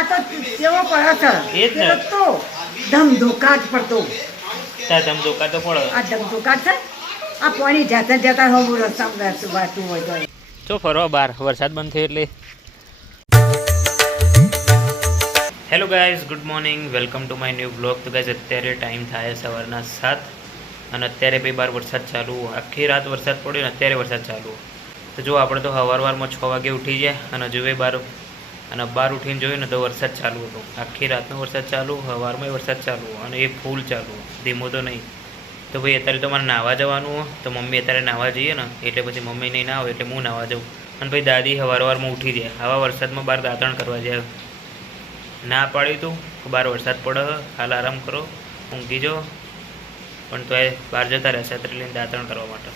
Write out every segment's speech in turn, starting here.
આ તો કેવો પડે છે એ જ ને. પેલો તો ધમધોકા જ પડતો ત્યાં તમે ધોકા તો પડો. આ ધમધોકા છે આ પાણી જતા જતા હું રસ્તામાં વાતું હોય તો ચો ફરવા બહાર વરસાદ બંધ થયો એટલે. Hello guys, good morning, welcome to my new blog. તો ગાઈઝ અત્યારે ટાઈમ થાય સવારના 7 અને અત્યારે ભાઈ બહાર વરસાદ ચાલુ. આખી રાત વરસાદ પડ્યો ને અત્યારે વરસાદ ચાલુ. તો જો આપણે તો સવારમાં 6 વાગે ઉઠી જાય અને જોવે બહાર ઉઠીને જોયું ને તો વરસાદ ચાલુ હતો. આખી રાતનો વરસાદ ચાલુ, સવારમાં વરસાદ ચાલુ અને એ ફૂલ ચાલુ, ધીમો તો નહીં. તો ભાઈ અત્યારે તો મારે નાહવા જવાનું હોય તો મમ્મી અત્યારે નાહવા જઈએ ને એટલે પછી મમ્મી નહીં ના આવે એટલે હું નાહવા જાઉં. અને ભાઈ દાદી સવારમાં ઉઠી જાય. આવા વરસાદમાં બહાર દાંતણ કરવા જાય. ના પાડી તું બહાર વરસાદ પડે, હાલ આરામ કરો, ઊંઘી જાઓ, પણ તો એ બહાર જતા રહે છત્રી લઈને દાંતણ કરવા માટે.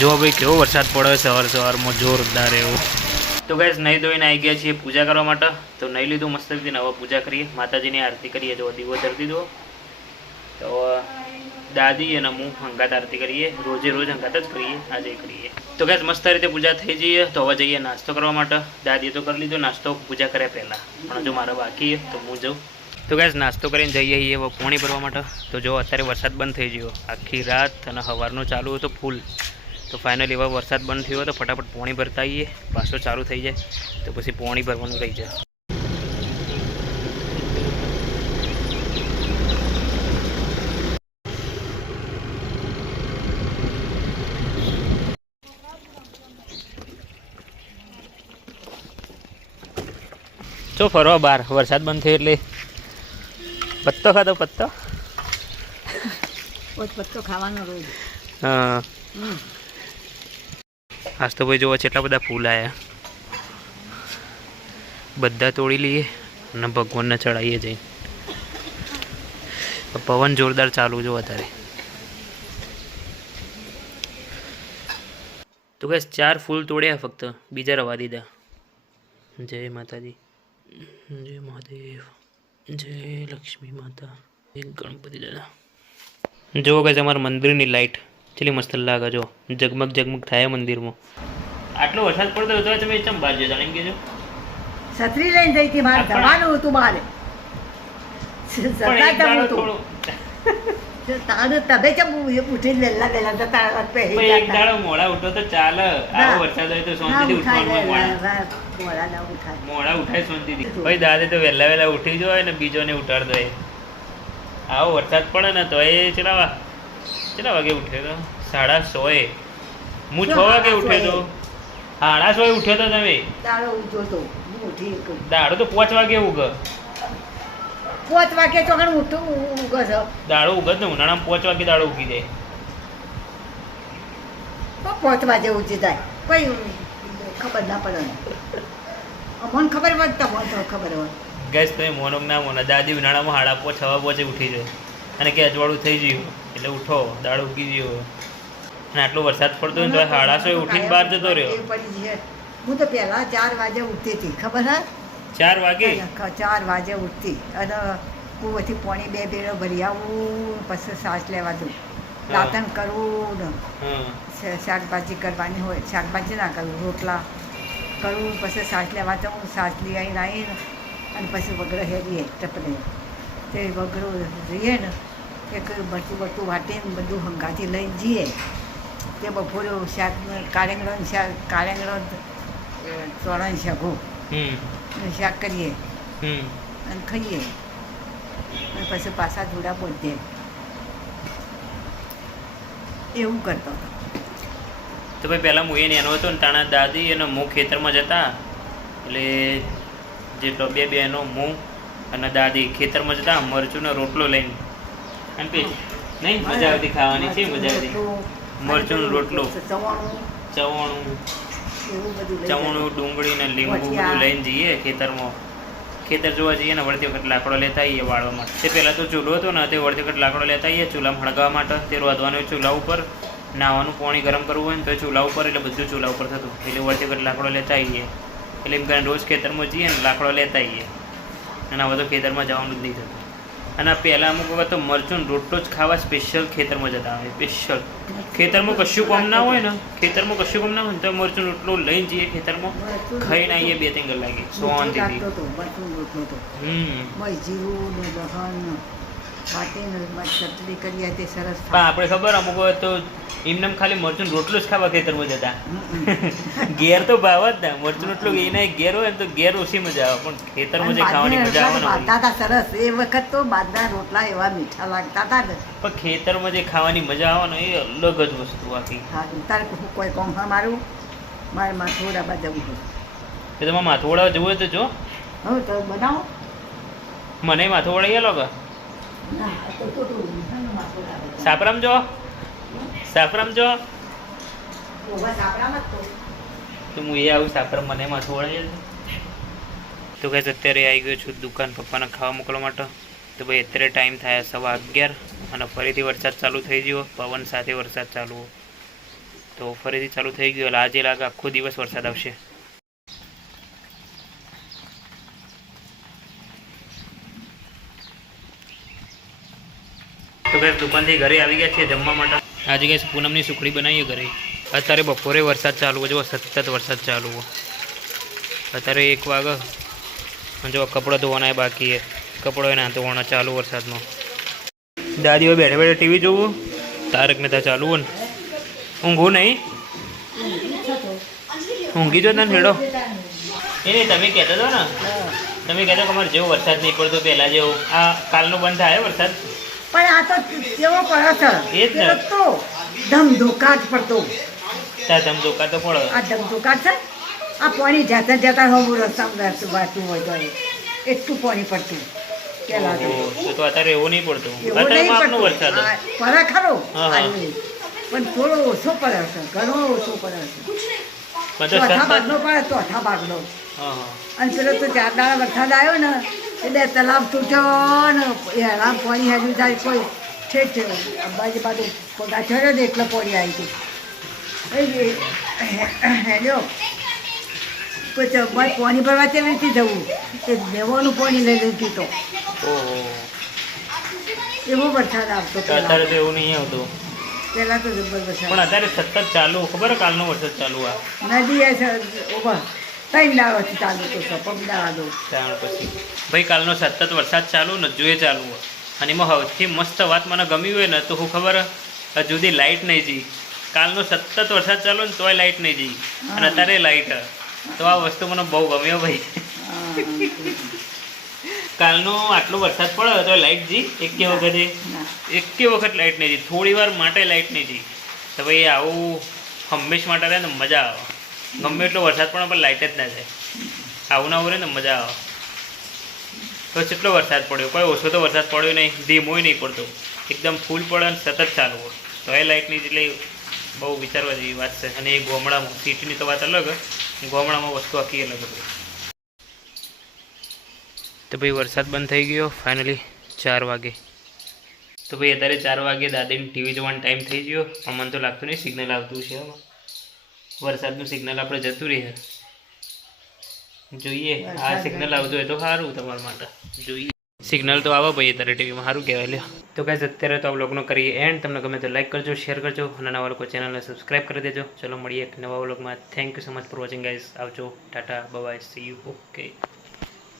જો ભાઈ કેવો વરસાદ પડે સવારમાં જોરદાર એવો. તો ગાઈસ નહીં ધોઈને આવી ગયા છીએ પૂજા કરવા માટે. તો નહીં લીધું મસ્ત રીતે હવે પૂજા કરીએ, માતાજીની આરતી કરીએ. જો દીવો ધરી દીધો. તો દાદી અને હું હંગાત આરતી કરીએ, રોજે રોજ હંગાત જ કરીએ, આજે કરીએ. તો ગાઈસ મસ્ત રીતે પૂજા થઈ જઈએ. તો હવે જઈએ નાસ્તો કરવા માટે. દાદીએ તો કરી લીધો નાસ્તો પૂજા કર્યા પહેલાં, પણ જો મારે બાકી તો હું જાઉં. તો ગાઈસ નાસ્તો કરીને જઈએ હવે પોણી ભરવા માટે. તો જો અત્યારે વરસાદ બંધ થઈ ગયો. આખી રાત અને સવારનો ચાલુ હતો ફૂલ. તો ફાઇનલી હવે વરસાદ બંધ થયો તો ફટાફટ પોણી ભરતા આવીએ, પાછો ચાલુ થઈ જાય તો પછી પોણી ભરવાનું રહી જાય. ચો ફરવા બહાર વરસાદ બંધ થયો એટલે પત્તો ખાધો પત્તો. પત્તો ખાવાનો રોજ. હા આજ તો ભાઈ જોવા કેટલા બધા ફૂલ આવ્યા. બધા તોડી લઈએ અને ભગવાનને ચડાવીએ જઈને. પવન જોરદાર ચાલુ જો અત્યારે. તો બસ 4 ફૂલ તોડ્યા ફક્ત, બીજા રવા દીધા. જય માતાજી, જય મહાદેવ, જય લક્ષ્મી માતા, જય ગણપતિ દાદા. જો guys અમારા મંદિરની લાઈટ ચલી મસ્ત લાગે. જો જગમગ જગમગ થાય મંદિરમાં. આટલો વરસાદ પડતો હતો તમે ચમ બહાર જતા એમ કહેજો. છત્રી લઈને જઈ હતી મારે જવાનું હતું બહાર. તારું તબે ચમ ઉઠીને વહેલા વહેલા જતા એક દાડો મોડા ઉઠો તો ચાલે. આવો વરસાદ હોય તો શાંતિથી ઉઠવાનું. મોડા ઉઠાય શાંતિથી. ભાઈ દાદે તો વહેલા વહેલા ઉઠી જાય ને બીજોને ઉઠાડ દો. આવો વરસાદ પડે ને તો એ કેટલા વાગે ઉઠ્યો તો? 6:30. હું 6 વાગે ઉઠ્યો તો. 6:30 ઉઠ્યો તો તમે? દાડો તો 5 વાગે ઉગ. 5 વાગે તો ઘણું ઉઠું ઉગે છે. દાડો ઉગે ને ઉનાળામાં 5 વાગે દાડો ઉગી જાય. 5 વાગે ઉઠી જાય કોઈ ખબર ના પડે. મને ખબર હોય તો મને ખબર હોય. ગેસ તો મોનો ના મોનો. દાદી ઉનાળામાં 5:30 6 વાગે ઉઠી જાય અને કે અજવાળું થઈ ગયું એટલે ઉઠો, દાડો ઉગી ગયો. અને આટલો વરસાદ પડતો હોય તો 6:30 ઉઠીને બહાર જતો રહ્યો. હું તો પહેલા 4 વાગે ઉઠતી હતી, ખબર હા? 4 વાગે? 4 વાગે ઉઠતી અને કુવાથી પાણી 2 બેડો ભરી આવું, પછી સાસ લેવા દઉં, દાંતણ કરવું ને શાકભાજી કરવાની હોય, શાકભાજી ના કરવું, રોટલા કરવું, પછી સાસ લેવા જાઉં, સાસ લઈ આવીને અને પછી વગડો હેરીએ ટપલે. તે વગડો જઈએ ને એક બધું વાટીને બધું હંગાથી લઈને જઈએ. તે બપોરે શાક કારેંગળો ચોળાનું શાકો શાક કરીએ અને ખાઈએ અને પછી પાછા જોડા પહોંચીએ. એવું કરતો હતો. તો ભાઈ પહેલાં હું એનો હતો ને તાણા દાદી અને હું ખેતરમાં જતા એટલે જેટલો 2 બહેનો હું અને દાદી ખેતરમાં જતા મરચુંનો રોટલો લઈને. અને પછી નહીં મજા આવતી ખાવાની. છે મજા આવતી મરચુંનો રોટલો, ચવણું ડુંગળી ને લીંબુ બધું લઈને જઈએ ખેતરમાં. ખેતર જોવા જઈએ ને વળતી વખત લાકડો લેતા આવીએ વાળવા માટે. તે પહેલાં તો ચૂલો હતો ને તે વળતી વખત લાકડો લેતા આવીએ ચૂલામાં હળગાવવા માટે. તે રોધવાનું ચૂલા ઉપર, નાવાનું પાણી ગરમ કરવું હોય ને તો ચૂલા ઉપર, એટલે બધું ચૂલા ઉપર થતું. એટલે વળતી વખત લાકડો લેતા આવીએ. એટલે એમ કરીને રોજ ખેતરમાં જઈએ ને લાકડો લેતા આવીએ. અને હવે તો ખેતરમાં જવાનું જ નહીં થતું. અને પહેલાં અમુક વખત તો મરચું ને રોટલો જ ખાવા સ્પેશિયલ ખેતરમાં જતા હોય સ્પેશિયલ. ખેતરમાં કશું કામ ના હોય ને ખેતરમાં કશું કામ ના હોય ને તો મરચું રોટલો લઈને જઈએ ખેતરમાં ખાઈને આવીએ 2-3 કલાકે શાંતિથી. જીરું ને લસણ વાટીને ચટણી કરીએ તે સરસ પણ આપણે ખબર અમુક વખત તો એમને ખાલી મરચું રોટલો જ ખાવા ખેતરમાં જતા. ઘેર તો ભાવ જ ના મરચું રોટલો એના ઘેર હોય ને તો ઘેર ઓછી મજા આવે પણ ખેતરમાં જે ખાવાની મજા આવે ને સરસ. એ વખત તો બાદના રોટલા એવા મીઠા લાગતા હતા ને. પણ ખેતરમાં જે ખાવાની મજા આવે ને એ અલગ જ વસ્તુ આખી. હા તારે કોઈ કોમ મારું મારે માથોડા જવું છે. તો તમારે માથોડા જવું હોય તો જો હવે તો બનાવો. મને માથોડા એ લોકો સાપરામ જો સાપરામ જો તો હું એ આવું સાપરામ મને માથોડા. તો ગાઈસ અત્યારે આવી ગયો છું દુકાન પપ્પાને ખાવા મોકલવા માટે. તો ભાઈ અત્યારે ટાઈમ થાય 11:15 અને ફરીથી વરસાદ ચાલુ થઈ ગયો પવન સાથે વરસાદ ચાલુ. તો ફરીથી ચાલુ થઈ ગયો એટલે આજે લાગે આખો દિવસ વરસાદ આવશે. તો ગાઈસ દુકાનથી ઘરે આવી ગયા છીએ જમવા માટે. આજે ગાઈસ પૂનમની સુખડી બનાવીએ ઘરે. અત્યારે બપોરે વરસાદ ચાલુ હોય જો સતત વરસાદ ચાલુ હોય. અત્યારે 1 વાગે જો કપડાં ધોવાના બાકી છે કપડો ના ધોવાના ચાલુ વરસાદમાં. દાદીઓ બેઠે બેઠે ટીવી જોવું તારક મહેતા ચાલુ હોય ને ઊંઘું નહીં ઊંઘી જો તને હેડો એ નહીં તમે કહેતા હતો ને તમે કહેતો કે અમારે જેવો વરસાદ નહીં પડતો પહેલાં જેવો આ કાલનો બંધ થાય વરસાદ પણ આ તો કેવો પડે છે એ જ ને તો ધમધોકાટ પડતો ત્યાં ધમધોકા તો પડે આ ધમધોકાટ છે આ પાણી જતા જતા હું રસ્તામાં વાતું હોય તો એટલું પાણી પડતું પેલા તો અત્યારે એવું નહીં પડતું અત્યારે માપનો વરસાદ પડે ખરો હા. પણ થોડો ઓછો પડે છે ઘણો ઓછો પડે છે ચોથા ભાગનો પડે ચોથા ભાગનો. અને પેલો તો 4 દાડા વરસાદ આવ્યો ને એટલે તલાવ તૂટ્યો ને એના પાણી હજુ થાય કોઈ ઠેઠ અંબાજી બાજુ પોતા ચડ્યો ને એટલે પાણી આવી ગયું હેલ્યો પછી પાણી ભરવા કેવી રીતે જવું એ દેવાનું પાણી લઈ લીધું તો એવો વરસાદ આવતો અત્યારે તો એવું નહીં આવતું પહેલાં તો જબરદસ્ત પણ અત્યારે સતત ચાલુ ખબર કાલનો વરસાદ ચાલુ આ નદી ઉભા 3 દાડાથી ચાલુ તો પગદાડો ત્યાર પછી ભાઈ કાલનો સતત વરસાદ ચાલુ ને જોઈએ ચાલુ હોય અને એમાં સૌથી મસ્ત વાત મને ગમી હોય ને તો હું ખબર હજુ સુધી લાઇટ નહીં જઈ. કાલનો સતત વરસાદ ચાલુ ને તોય લાઇટ નહીં જઈ અને અત્યારે લાઇટ તો આ વસ્તુ મને બહુ ગમ્યો ભાઈ. કાલનો આટલો વરસાદ પડે તો લાઇટ જી એકે વખત લાઇટ નહીં જી થોડી વાર માટે લાઇટ નહીં જી. તો ભાઈ આવું હંમેશ માટે રહે ને મજા આવે. ગમે એટલો વરસાદ પડે પણ લાઇટ જ ના જાય આવું ના રહે ને મજા આવે. તો કેટલો વરસાદ પડ્યો કોઈ ઓછો તો વરસાદ પડ્યો નહીં ધીમોય નહીં પડતો એકદમ ફૂલ પડે અને સતત ચાલુ હોય તો એ લાઇટ નહીં એટલે બહુ વિચારવા જેવી વાત છે. અને એ ગામડામાં સિટીની તો વાત અલગ ગામડામાં વસ્તુ આખી અલગ હતી. તો ભાઈ વરસાદ બંધ થઈ ગયો ફાઇનલી 4 વાગે. તો ભાઈ અત્યારે 4 વાગે દાદીને ટીવી જોવાનો ટાઈમ થઈ ગયો. મને તો લાગતું નહીં સિગ્નલ આવતું છે વરસાદનું સિગ્નલ આપણે જતું રહીએ જોઈએ આ સિગ્નલ આવતું હોય તો સારું તમારા માટે જોઈએ. સિગ્નલ તો આવે ભાઈ અત્યારે ટીવીમાં સારું કહેવાય લ્યો. તો ગાઈસ અત્યારે તો આ વ્લોગનો કરીએ એન્ડ. તમને ગમે તો લાઈક કરજો શેર કરજો અને નવા લોકો ચેનલને સબસ્ક્રાઈબ કરી દેજો. ચલો મળીએ એક નવા વ્લોગમાં. Thank you so much for watching guys. આવજો ટાટા બાય સી યુ ઓકે.